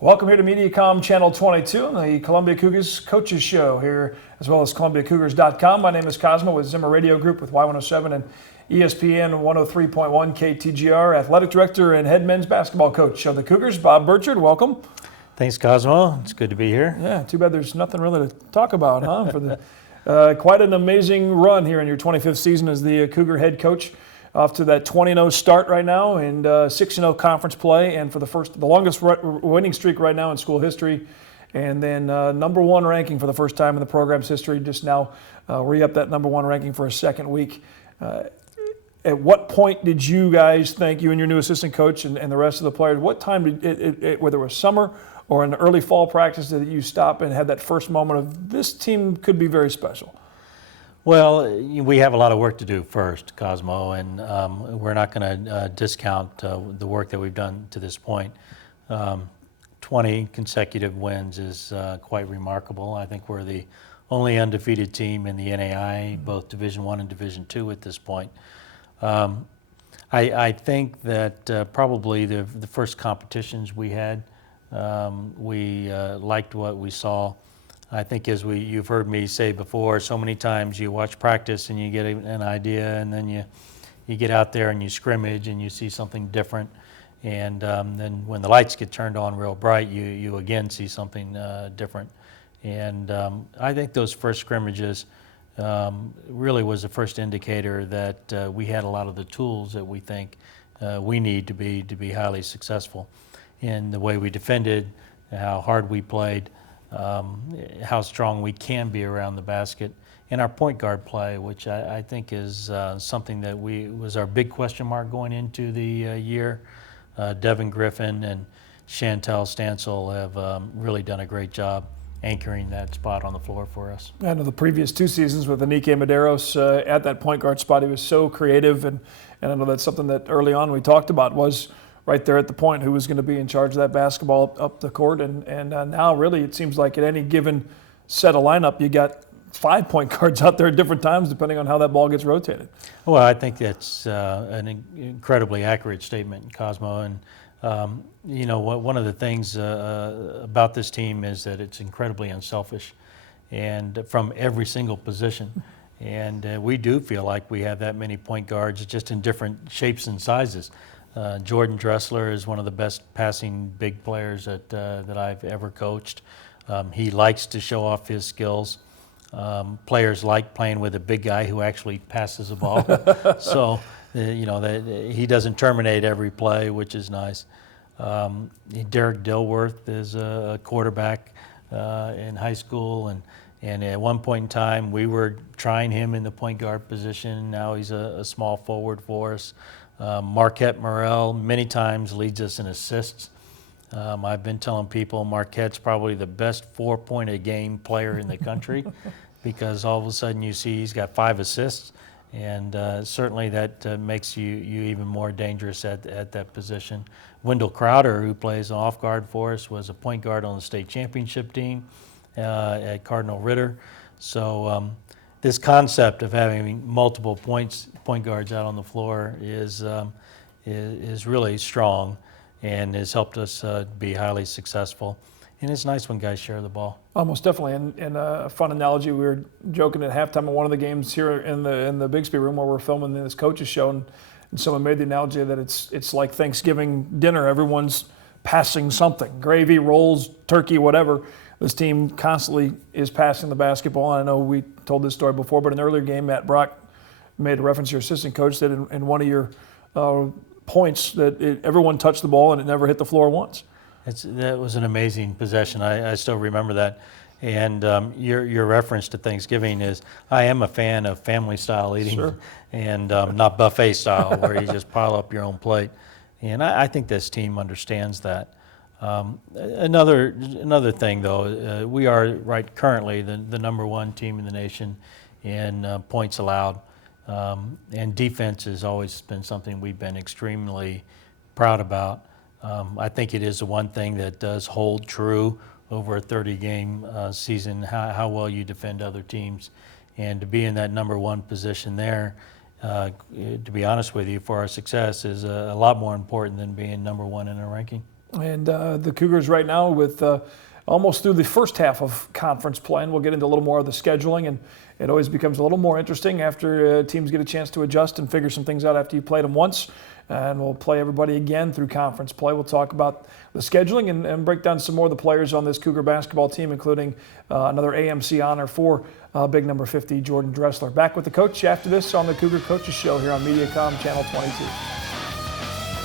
Welcome here to MediaCom Channel 22 and the Columbia Cougars Coaches Show here, as well as ColumbiaCougars.com. My name is Cosmo with Zimmer Radio Group with Y107 and ESPN 103.1 KTGR, Athletic Director and Head Men's Basketball Coach of the Cougars, Bob Burchard. Welcome. Thanks, Cosmo. It's good to be here. Yeah, too bad there's nothing really to talk about, huh? For the quite an amazing run here in your 25th season as the Cougar head coach. Off to that 20-0 start right now and 6-0 conference play, and for the longest winning streak right now in school history, and then number one ranking for the first time in the program's history. Just now re-up that number one ranking for a second week. At what point did you guys think, you and your new assistant coach and the rest of the players, what time did it, whether it was summer or in early fall practice, did you stop and had that first moment of this team could be very special? Well, we have a lot of work to do first, Cosmo, and we're not going to discount the work that we've done to this point. 20 consecutive wins is quite remarkable. I think we're the only undefeated team in the NAI, both Division I and Division II at this point. I think that probably the first competitions we had, we liked what we saw. I think as you've heard me say before, so many times you watch practice and you get an idea, and then you get out there and you scrimmage and you see something different. And then when the lights get turned on real bright, you again see something different. And I think those first scrimmages really was the first indicator that we had a lot of the tools that we think we need to be highly successful in the way we defended, how hard we played, how strong we can be around the basket, and our point guard play, which I think is something that was our big question mark going into the year. Devin Griffin and Chantel Stansel have really done a great job anchoring that spot on the floor for us. I know the previous two seasons with Anike Medeiros at that point guard spot, he was so creative, and I know that's something that early on we talked about was right there at the point who was going to be in charge of that basketball up the court. And now really it seems like at any given set of lineup, you got 5 point guards out there at different times depending on how that ball gets rotated. Well, I think that's an incredibly accurate statement, Cosmo. And, one of the things about this team is that it's incredibly unselfish, and from every single position. And we do feel like we have that many point guards just in different shapes and sizes. Jordan Dressler is one of the best passing big players that I've ever coached. He likes to show off his skills. Players like playing with a big guy who actually passes the ball. So, he doesn't terminate every play, which is nice. Derek Dilworth is a quarterback in high school, and at one point in time we were trying him in the point guard position. Now he's a small forward for us. Marquette Morrell many times leads us in assists. I've been telling people Marquette's probably the best 4-point-a-game player in the country because all of a sudden you see he's got 5 assists, and certainly that makes you even more dangerous at that position. Wendell Crowder, who plays off guard for us, was a point guard on the state championship team at Cardinal Ritter. So this concept of having multiple point guards out on the floor is really strong and has helped us be highly successful. And it's nice when guys share the ball. Almost definitely. And a fun analogy, we were joking at halftime of one of the games here in the Bixby room where we're filming this coaches show, and someone made the analogy that it's like Thanksgiving dinner. Everyone's passing something, gravy, rolls, turkey, whatever. This team constantly is passing the basketball. And I know we told this story before, but in an earlier game, Matt Brock made a reference to your assistant coach that in one of your points that everyone touched the ball and it never hit the floor once. That was an amazing possession. I still remember that. And your reference to Thanksgiving is, I am a fan of family-style eating. Sure. And not buffet style where you just pile up your own plate. And I think this team understands that. Another thing, though, we are currently the number one team in the nation in points allowed, and defense has always been something we've been extremely proud about. I think it is the one thing that does hold true over a 30-game season, how well you defend other teams, and to be in that number one position there. To be honest with you, for our success is a lot more important than being number one in a ranking. And the Cougars right now with almost through the first half of conference play, and we'll get into a little more of the scheduling, and it always becomes a little more interesting after teams get a chance to adjust and figure some things out after you played them once. And we'll play everybody again through conference play. We'll talk about the scheduling and break down some more of the players on this Cougar basketball team, including another AMC honor for big number 50, Jordan Dressler. Back with the coach after this on the Cougar Coaches Show here on Mediacom Channel 22.